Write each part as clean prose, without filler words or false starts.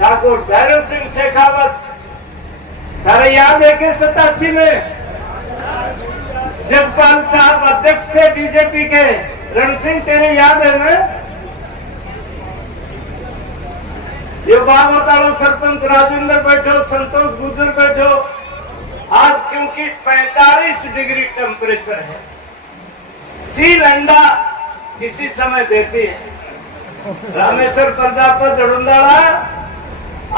ठाकुर भैरव सिंह शेखावत, तारे याद है कि 87 में जगपाल साहब अध्यक्ष थे बीजेपी के, रण सिंह तेरे याद है ना? ये बाबा सरपंच राजेंद्र बैठो, संतोष गुजर बैठो। आज क्योंकि 45 डिग्री टेम्परेचर है, चील अंडा इसी समय देती है। रामेश्वर प्रजापत दड़ुंदाड़ा,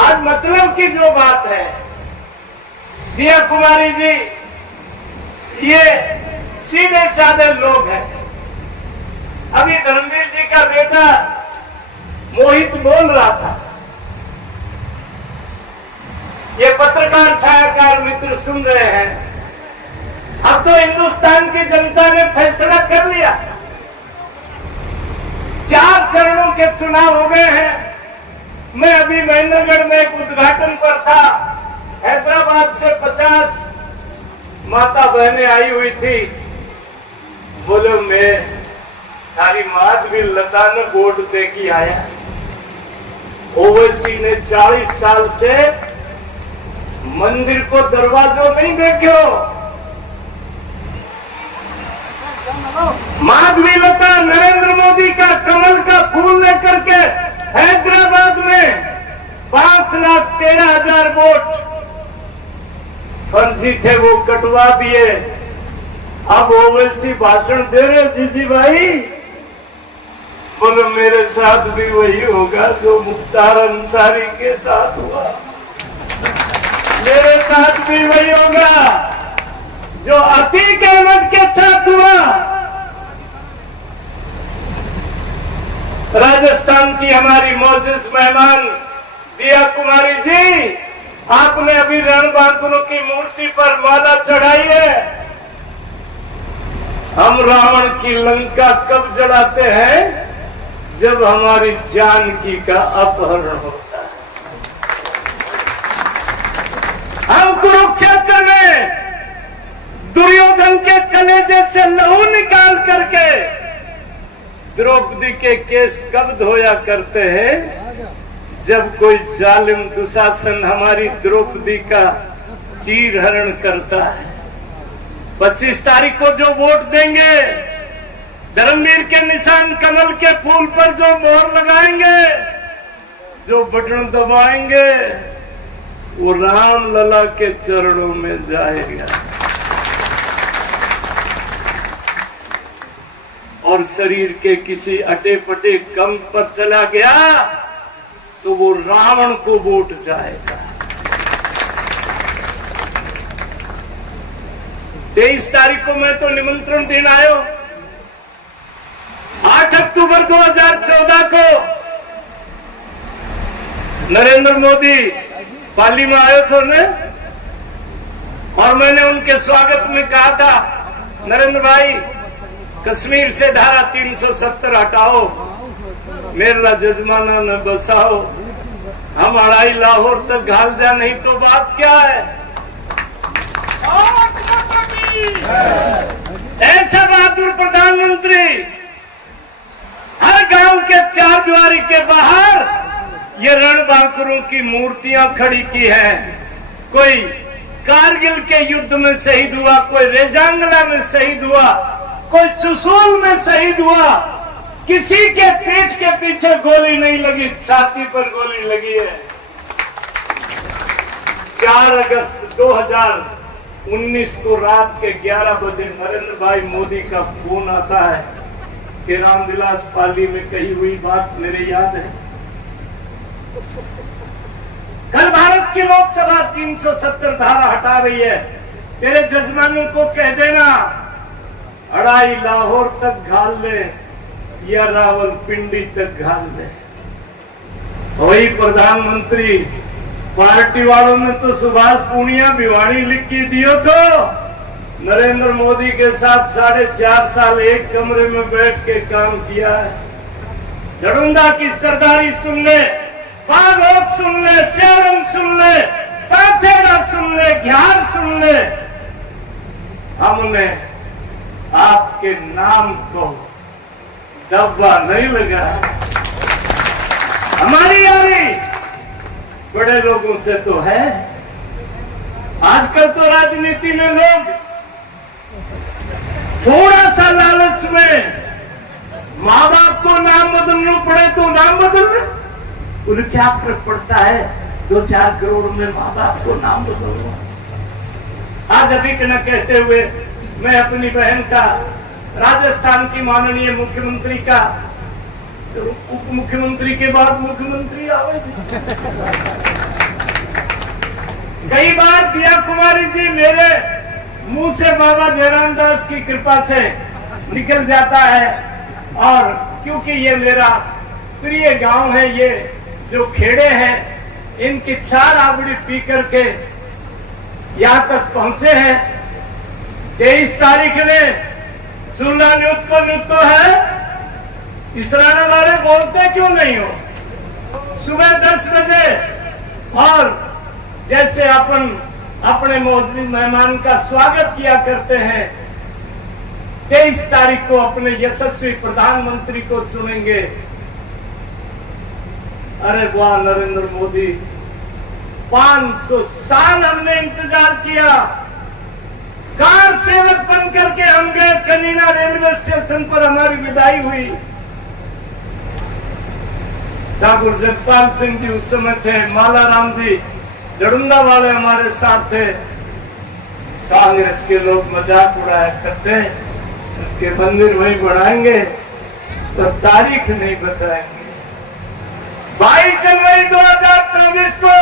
आज मतलब की जो बात है, दिया कुमारी जी ये सीधे साधे लोग हैं। अभी धर्मवीर जी का बेटा मोहित बोल रहा था, ये पत्रकार छायाकार मित्र सुन रहे हैं। अब तो हिंदुस्तान की जनता ने फैसला कर लिया, 4 चरणों के चुनाव हो गए हैं। मैं अभी महेंद्रगढ़ में एक उद्घाटन पर था, हैदराबाद से 50 माता बहनें आई हुई थी। बोलो मैं थारी माधवी लता ने वोट दे के आया। ओवैसी ने 40 साल से मंदिर को दरवाजों नहीं देखो। माधवी लता नरेंद्र मोदी का कमल का फूल लेकर के हैदराबाद में 5,13,000 वोट फर्जी थे वो कटवा दिए। अब ओवैसी भाषण दे रहे जीजी भाई, बोलो मेरे साथ भी वही होगा जो मुख्तार अंसारी के साथ हुआ, मेरे साथ भी वही होगा जो अतीक अहमद के साथ हुआ। राजस्थान की हमारी मोजिज मेहमान दिया कुमारी जी, आपने अभी रणबांकुरों की मूर्ति पर माला चढ़ाई है। हम रावण की लंका कब जलाते हैं? जब हमारी जानकी का अपहरण होता है। हम कुरुक्षेत्र में दुर्योधन के कलेजे से लहू निकाल करके द्रौपदी के केस कब धोया करते हैं? जब कोई जालिम दुशासन हमारी द्रौपदी का चीर हरण करता है। 25 तारीख को जो वोट देंगे, धर्मवीर के निशान कमल के फूल पर जो मोहर लगाएंगे, जो बटन दबाएंगे, वो राम लला के चरणों में जाएगा। और शरीर के किसी अटे पटे कम पर चला गया तो वो रावण को वोट जाएगा। 23 तारीख को मैं तो निमंत्रण देने आयो। 8 अक्टूबर 2014 को नरेंद्र मोदी पाली में आए थे ने, और मैंने उनके स्वागत में कहा था, नरेंद्र भाई कश्मीर से धारा 370 हटाओ, मेरा जजमाना न बसाओ, हम अड़ाई लाहौर तक घाल जा, नहीं तो बात क्या है। ऐसा बहादुर प्रधानमंत्री हर गांव के 4 द्वारी के बाहर ये रणबांकुरों की मूर्तियां खड़ी की हैं। कोई कारगिल के युद्ध में शहीद हुआ, कोई रेजांगला में शहीद हुआ, कोई चुसूल में शहीद हुआ। किसी के पीठ के पीछे गोली नहीं लगी, छाती पर गोली लगी है। 4 अगस्त 2019 को रात के 11 बजे नरेंद्र भाई मोदी का फोन आता है कि रामविलास पाली में कही हुई बात मेरे याद है। कल भारत की लोकसभा 370 धारा हटा रही है। तेरे जजमानों को कह देना अड़ाई लाहौर तक घाल ले या रावलपिंडी तक घाल ले। वही प्रधानमंत्री पार्टी वालों ने तो सुभाष पूनिया भिवाड़ी लिख के दियो तो नरेंद्र मोदी के साथ 4.5 साल एक कमरे में बैठ के काम किया है। दड़ुंदा की सरदारी सुन ले, बागोत सुन ले, स्यालम सुन ले, पाथेड़ा सुन ले, घ्यार सुन ले। हमने आपके नाम को डब्बा नहीं लगा। हमारी यारी बड़े लोगों से तो है। आजकल तो राजनीति में लोग थोड़ा सा लालच में माँ बाप को नाम बदलना पड़े तो नाम बदल रहे, उन्हें क्या फर्क पड़ता है 2-4 करोड़ में माँ बाप को नाम बदलना। आज अभी न कहते हुए मैं अपनी बहन का, राजस्थान की माननीय मुख्यमंत्री का, तो उप मुख्यमंत्री के बाद मुख्यमंत्री आवे कई बार दिया कुमारी जी मेरे मुंह से बाबा जयराम दास की कृपा से निकल जाता है। और क्योंकि ये मेरा प्रिय गांव है, ये जो खेड़े हैं इनकी 4 आवड़ी पी करके यहां तक पहुंचे हैं। 23 तारीख ने चूल्हा नृत्य है, इसराना वाले बोलते क्यों नहीं हो? सुबह 10 बजे। और जैसे अपन अपने मौजूद मेहमान का स्वागत किया करते हैं, 23 तारीख को अपने यशस्वी प्रधानमंत्री को सुनेंगे। अरे वाह नरेंद्र मोदी, 500 साल हमने इंतजार किया। कार सेवक बन करके हम गए, कनीना रेलवे स्टेशन पर हमारी विदाई हुई। ठाकुर जगपाल सिंह जी उस समय थे, माला राम जी जड़ुंदा वाले हमारे साथ थे। कांग्रेस के लोग मजाक उड़ाया करते, उनके मंदिर वहीं बनाएंगे तो तारीख नहीं बताएंगे। 22 जनवरी 2024 को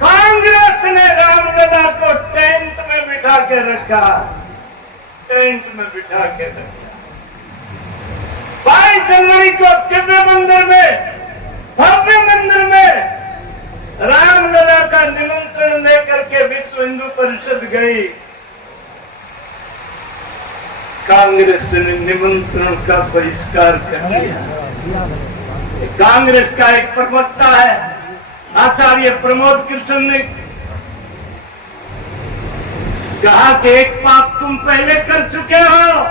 कांग्रेस ने रामलला को टेंट में बिठा के रखा, टेंट में बिठा के रखा। 22 जनवरी को दिव्य मंदिर में, भव्य मंदिर में रामलला का निमंत्रण लेकर के विश्व हिंदू परिषद गई। कांग्रेस ने निमंत्रण का बहिष्कार कर दिया। कांग्रेस का एक प्रवक्ता है आचार्य प्रमोद कृष्ण ने कहा कि एक पाप तुम पहले कर चुके हो,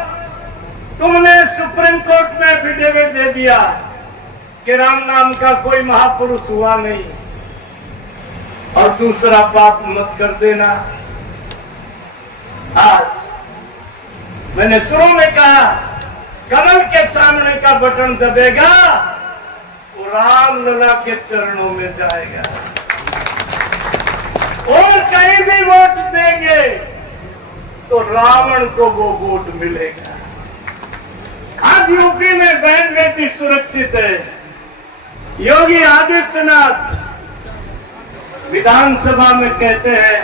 तुमने सुप्रीम कोर्ट में एफिडेविट दे दिया कि राम नाम का कोई महापुरुष हुआ नहीं, और दूसरा पाप मत कर देना। आज मैंने शुरू में कहा कमल के सामने का बटन दबेगा वो रामलला के चरणों में जाएगा, और कहीं भी वोट देंगे तो रावण को वो वोट मिलेगा। आज यूपी में बहन बेटी सुरक्षित है। योगी आदित्यनाथ विधानसभा में कहते हैं,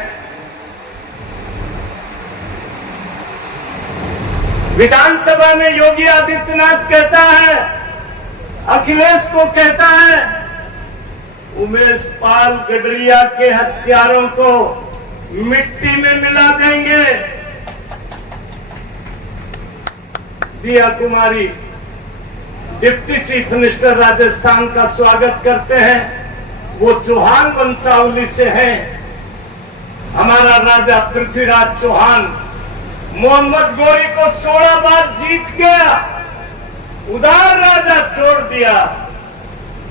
विधानसभा में योगी आदित्यनाथ कहता है, अखिलेश को कहता है, उमेश पाल गडरिया के हत्यारों को मिट्टी में मिला देंगे। दिया कुमारी डिप्टी चीफ मिनिस्टर राजस्थान का स्वागत करते हैं। वो चौहान वंशावली से हैं। हमारा राजा पृथ्वीराज चौहान मोहम्मद गोरी को 16 बार जीत गया, उदार राजा छोड़ दिया।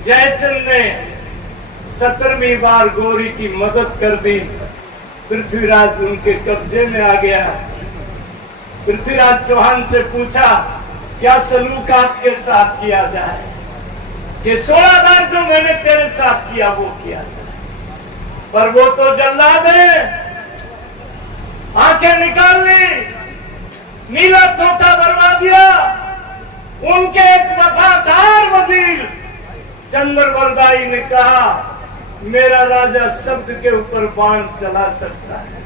जयचंद ने 17वीं बार गोरी की मदद कर दी, पृथ्वीराज उनके कब्जे में आ गया। पृथ्वीराज चौहान से पूछा क्या सलूक आपके साथ किया जाए, कि 16 बार जो मैंने तेरे साथ किया वो किया जाए, पर वो तो जल्लाद है। आंखें निकाल ली, नीला तोता बनवा दिया। उनके एक वफादार वजीर चंद्रवरदाई ने कहा मेरा राजा शब्द के ऊपर बाण चला सकता है।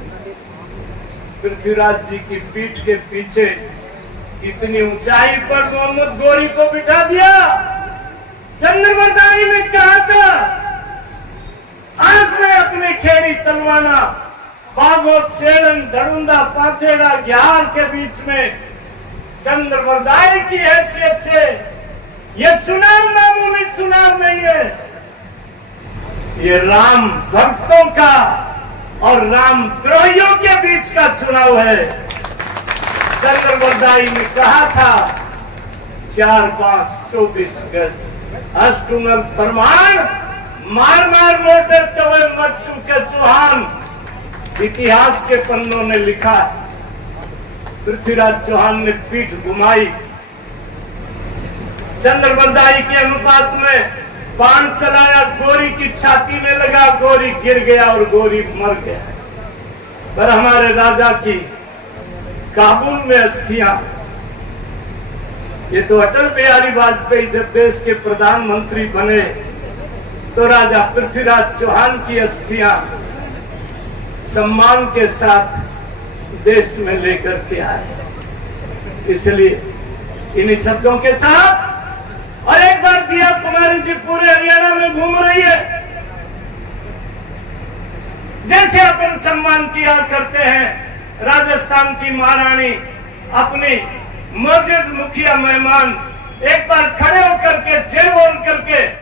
पृथ्वीराज जी की पीठ के पीछे इतनी ऊंचाई पर मोहम्मद गोरी को बिठा दिया। चंद्रवरदाई ने कहा था आज मैं अपने खेड़ी तलवाना, बागोत, सेलन, धड़ुंदा, पाथेड़ा, ग्यार के बीच में चंद्रवरदाई की हैसियत से, ये चुनाव मामूली चुनाव नहीं है, ये राम भक्तों का और राम द्रोहियों के बीच का चुनाव है। चंद्रवरदाई ने कहा था 4-5-24 गज अष्टुनल फरमान मार मार मोटे तवे मर चुके चौहान, इतिहास के पन्नों ने लिखा। पृथ्वीराज चौहान ने पीठ घुमाई, चंद्रबरदाई के अनुपात में बाण चलाया, गोरी की छाती में लगा, गोरी गिर गया और गोरी मर गया। पर हमारे राजा की काबुल में अस्थियां, ये तो अटल बिहारी वाजपेयी जब देश के प्रधानमंत्री बने तो राजा पृथ्वीराज चौहान की अस्थियां सम्मान के साथ देश में लेकर के आए। इसलिए इन्हीं शब्दों के साथ, और एक बार दिया कुमारी जी पूरे हरियाणा में घूम रही है, जैसे अपन सम्मान किया करते हैं राजस्थान की महारानी अपनी मोजेज मुखिया मेहमान, एक बार खड़े होकर के जय बोल करके